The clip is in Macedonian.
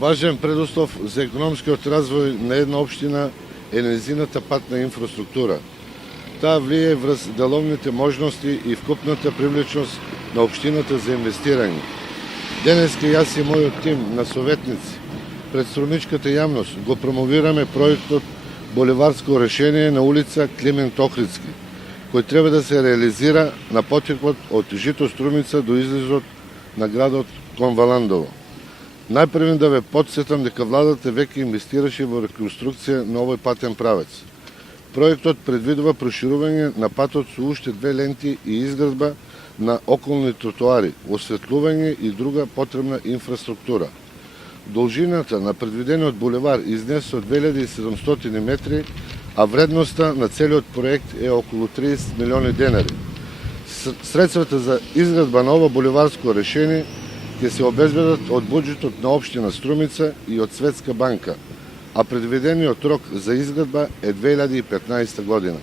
Важен предуслов за економскиот развој на една општина е нејзината патна инфраструктура. Таа влие врз деловните можности и вкупната привлечност на општината за инвестирање. Денеска јас и мојот тим на советници пред струмичката јавност го промовираме проектот Боливарско решение на улица Климент Охридски, кој треба да се реализира на потекот од Жито Струмица до излезот на градот кон Валандово. Најпрвен да ве потсетам дека владата веќе инвестираше во реконструкција на овој патен правец. Проектот предвидува проширување на патот со уште 2 ленти и изградба на околни тротоари, осветлување и друга потребна инфраструктура. Должината на предвидениот булевар изнесе од 2700 метри, а вредноста на целиот проект е околу 30 милиони денари. Средствата за изградба на ова булеварско решение ќе се обезбедат од буџетот на општина Струмица и од Светска банка, а предвидениот рок за изградба е 2015 година.